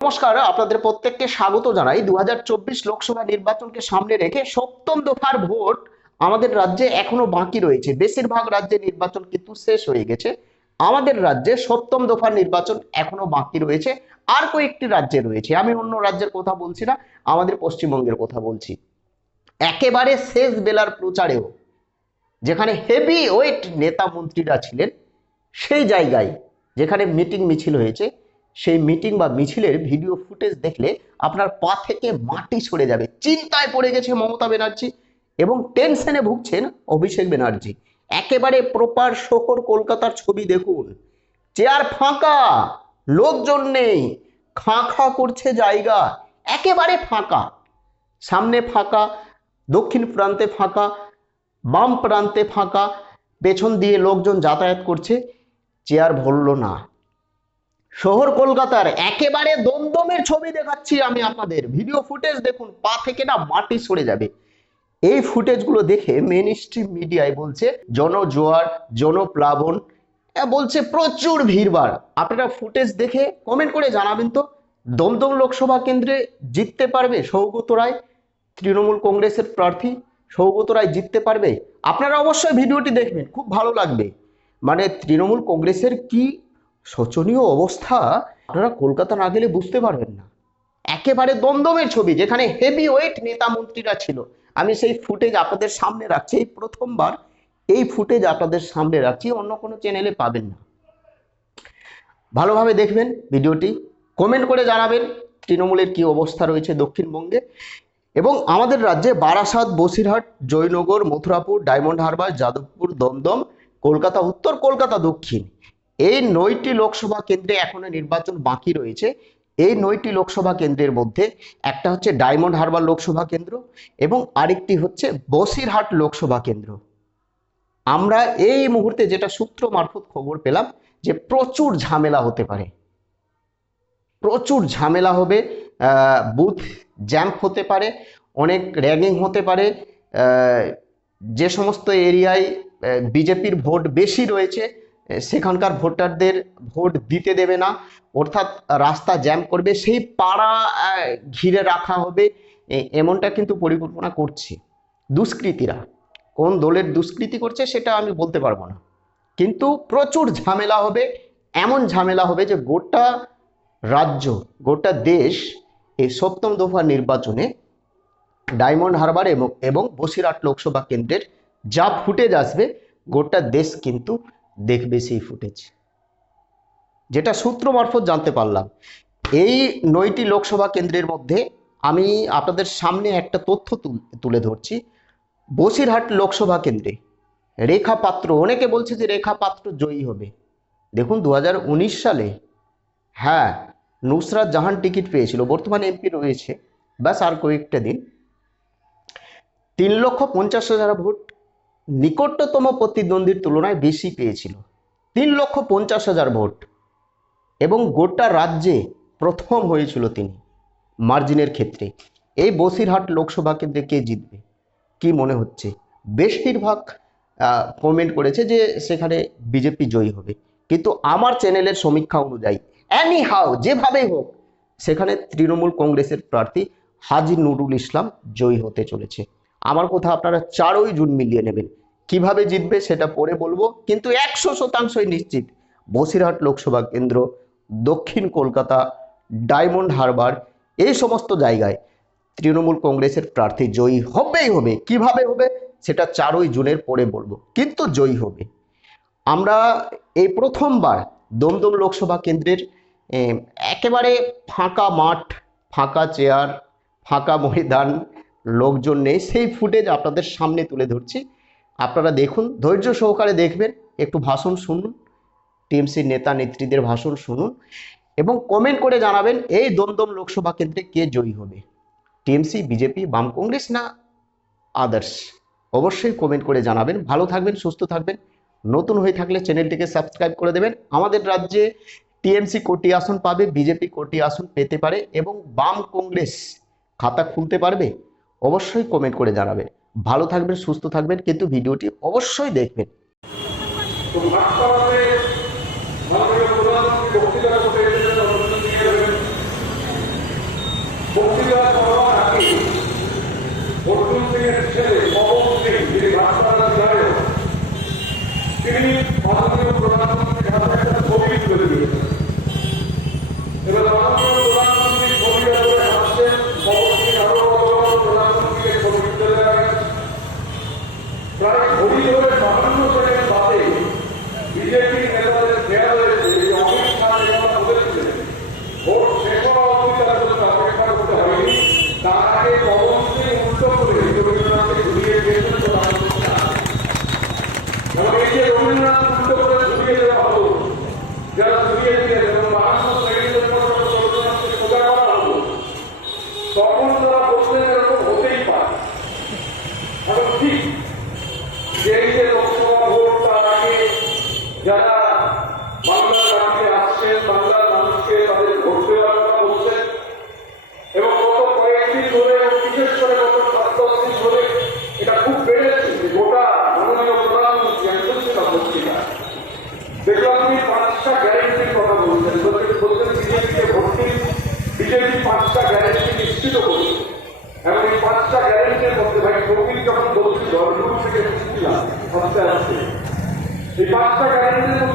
নমস্কার, আপনাদের প্রত্যেককে স্বাগত জানাই। দু লোকসভা নির্বাচনকে সামনে রেখে সপ্তম দফার ভোট আমাদের রাজ্যে এখনও বাকি রয়েছে। বেশিরভাগ রাজ্যে নির্বাচন কিন্তু শেষ হয়ে গেছে। আমাদের রাজ্যে সপ্তম দফার নির্বাচন এখনও বাকি রয়েছে। আর কয়েকটি রাজ্যে রয়েছে। আমি অন্য রাজ্যের কথা বলছি না, আমাদের পশ্চিমবঙ্গের কথা বলছি। একেবারে শেষ বেলার প্রচারেও যেখানে হেভি ওয়েট নেতা মন্ত্রীরা ছিলেন, সেই জায়গায় যেখানে মিটিং মিছিল হয়েছে সেই মিটিং বা মিছিলের ভিডিও ফুটেজ দেখলে আপনার পা থেকে মাটি সরে যাবে, চিন্তায় পড়ে গেছে মমতা ব্যানার্জি এবং টেনশনে ভুগছেন অভিষেক ব্যানার্জি। একেবারে প্রপার শহর কলকাতার ছবি দেখুন। চেয়ার ফাঁকা, লোকজন নেই খাঁ খাঁ করছে জায়গা, একেবারে ফাঁকা। সামনে ফাঁকা, দক্ষিণ প্রান্তে ফাঁকা, বাম প্রান্তে ফাঁকা, পেছন দিয়ে লোকজন যাতায়াত করছে, চেয়ার ভরল না। শহর কলকাতার একেবারে দমদমের ছবি দেখাচ্ছি আমি আপনাদের। ভিডিও ফুটেজ দেখুন, পা থেকে না মাটি সরে যাবে। এই ফুটেজগুলো দেখে মেন স্ট্রিম মিডিয়ায় বলছে, জনজোয়ার, জনপ্লাবন বলছে প্রচুর ভিড়ভাড়। আপনারা ফুটেজ দেখে কমেন্ট করে জানাবেন তো। দমদম লোকসভা কেন্দ্রে জিততে পারবে সৌগত রায়, তৃণমূল কংগ্রেসের প্রার্থী সৌগত রায় জিততে পারবে? আপনারা অবশ্যই ভিডিওটি দেখবেন, খুব ভালো লাগবে। মানে তৃণমূল কংগ্রেসের কি শোচনীয় অবস্থা, আপনারা কলকাতা না গেলে বুঝতে পারবেন না। একেবারে দমদমের ছবি, যেখানে হেভি ওয়েট নেতা মন্ত্রীরা ছিল। আমি সেই ফুটেজ আপনাদের সামনে রাখছি, এই প্রথমবার এই ফুটেজ আপনাদের সামনে রাখছি, অন্য কোনো চ্যানেলে পাবেন না। ভালোভাবে দেখবেন ভিডিওটি কমেন্ট করে জানাবেন তৃণমূলের কি অবস্থা রয়েছে দক্ষিণবঙ্গে। এবং আমাদের রাজ্যে বারাসাত, বসিরহাট, জয়নগর, মথুরাপুর, ডায়মন্ড হারবার, যাদবপুর, দমদম, কলকাতা উত্তর, কলকাতা দক্ষিণ। এই নয়টি লোকসভা কেন্দ্রে এখনও নির্বাচন বাকি রয়েছে। এই নয়টি লোকসভা কেন্দ্রের মধ্যে একটা হচ্ছে ডায়মন্ড হারবার লোকসভা কেন্দ্র এবং আরেকটি হচ্ছে বসিরহাট লোকসভা কেন্দ্র। আমরা এই মুহূর্তে যেটা সূত্র মারফত খবর পেলাম যে প্রচুর ঝামেলা হতে পারে। প্রচুর ঝামেলা হবে বুথ জ্যাম্প হতে পারে, অনেক র্যাগিং হতে পারে যে সমস্ত এরিয়ায় বিজেপির ভোট বেশি রয়েছে সেখানকার ভোটারদের ভোট দিতে দেবে না। অর্থাৎ রাস্তা জ্যাম করবে। সেই পাড়া ঘিরে রাখা হবে। এমনটা কিন্তু পরিকল্পনা করছে দুষ্কৃতীরা। কোন দলের দুষ্কৃতি করছে সেটা আমি বলতে পারব না। কিন্তু প্রচুর ঝামেলা হবে। এমন ঝামেলা হবে যে গোটা রাজ্য, গোটা দেশ এই সপ্তম দফা নির্বাচনে ডায়মন্ড হারবার এবং এবং বসিরহাট লোকসভা কেন্দ্রের যা ফুটেজ আসবে, গোটা দেশ কিন্তু দেখবে সেই ফুটেজ। যেটা সূত্র মারফত জানতে পারলাম। এই নয়টি লোকসভা কেন্দ্রের মধ্যে আমি আপনাদের সামনে একটা তথ্য তুল- ধরছি। বসিরহাট লোকসভা কেন্দ্রে রেখা পাত্র অনেকে বলছে যে রেখা পাত্র জয়ী হবে। দেখুন দু হাজার উনিশ সালে হ্যাঁ নুসরাত জাহান টিকিট পেয়েছিল। বর্তমানে এমপি রয়েছে। ব্যাস, আর কয়েকটা দিন। তিন লক্ষ পঞ্চাশ হাজার ভোট নিকটতম প্রতিদ্বন্দ্বীর তুলনায় বেশি পেয়েছিল। তিন লক্ষ পঞ্চাশ হাজার ভোট। এবং গোটা রাজ্যে প্রথম হয়েছিল তিনি মার্জিনের ক্ষেত্রে। এই বসিরহাট লোকসভা কেন্দ্রে কে জিতবে? কি মনে হচ্ছে? বেশিরভাগ কমেন্ট করেছে যে সেখানে বিজেপি জয়ী হবে। কিন্তু আমার চ্যানেলের সমীক্ষা অনুযায়ী অ্যানি হাউ যেভাবেই হোক, সেখানে তৃণমূল কংগ্রেসের প্রার্থী হাজি নুরুল ইসলাম জয়ী হতে চলেছে। আমার কথা আপনারা চারই জুন মিলিয়ে নেবেন। কীভাবে জিতবে সেটা পরে বলব, কিন্তু একশো শতাংশই নিশ্চিত। বসিরহাট লোকসভা কেন্দ্র, দক্ষিণ কলকাতা, ডায়মন্ড হারবার, এই সমস্ত জায়গায় তৃণমূল কংগ্রেসের প্রার্থী জয়ী হবেই হবে। কীভাবে হবে সেটা চারই জুনের পরে বলব, কিন্তু জয়ী হবে। আমরা এই প্রথমবার দমদম লোকসভা কেন্দ্রের একেবারে ফাঁকা মাঠ, ফাঁকা চেয়ার, ফাঁকা ময়দান, লোকজন নেই, সেই ফুটেজ আপনাদের সামনে তুলে ধরছি। আপনারা দেখুন, ধৈর্য সহকারে দেখবেন, একটু ভাষণ শুনুন টিএমসির নেতা নেত্রীদের ভাষণ শুনুন এবং কমেন্ট করে জানাবেন, এই দমদম লোকসভা কেন্দ্রে কে জয়ী হবে? টিএমসি, বিজেপি, বাম কংগ্রেস না আদার্স অবশ্যই কমেন্ট করে জানাবেন। ভালো থাকবেন, সুস্থ থাকবেন। নতুন হয়ে থাকলে চ্যানেলটিকে সাবস্ক্রাইব করে দেবেন। আমাদের রাজ্যে টিএমসি কোটি আসন পাবে, বিজেপি কোটি আসন পেতে পারে এবং বাম কংগ্রেস খাতা খুলতে পারবে? অবশ্যই কমেন্ট করে জানাবেন। ভালো থাকবেন সুস্থ থাকবেন কিন্তু ভিডিওটি অবশ্যই দেখবেন। তিনি O Papa está querendo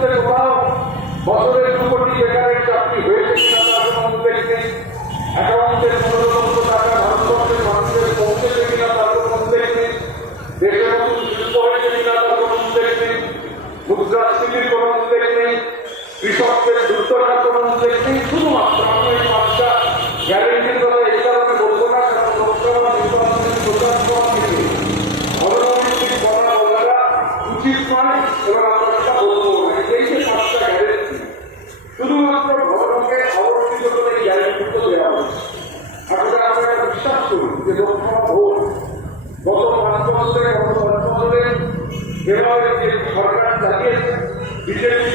Debo haber sido correr también.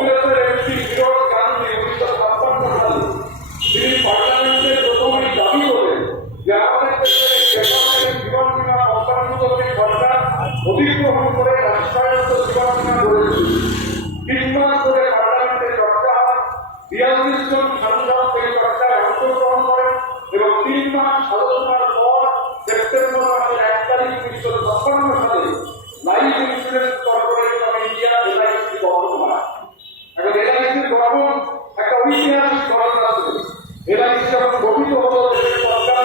বিয়াল্লিশ জন সাধুসভা থেকে কর্তায় অংশগ্রহণ করেন এবং তিন মাস সাধুসভার পর সেপ্টেম্বর মাসের এক তারিখ উনিশশো ছাপ্পান্ন সালে লাইফ ইন্স্যুরেন্স কর্পোরেশন এলআইসি যখন গঠিত হল সরকার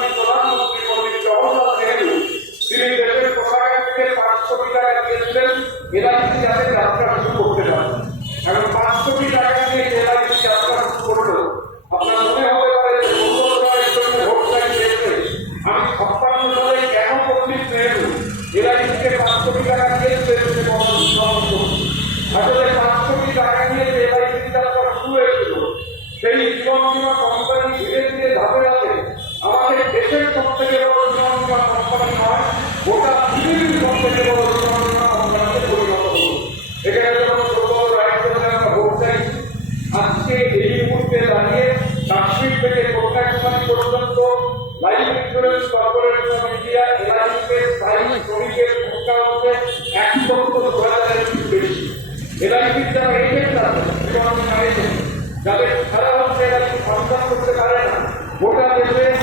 পেয়েছে যাদের সারা বছর সন্ধান করতে পারে না গোটা দেশে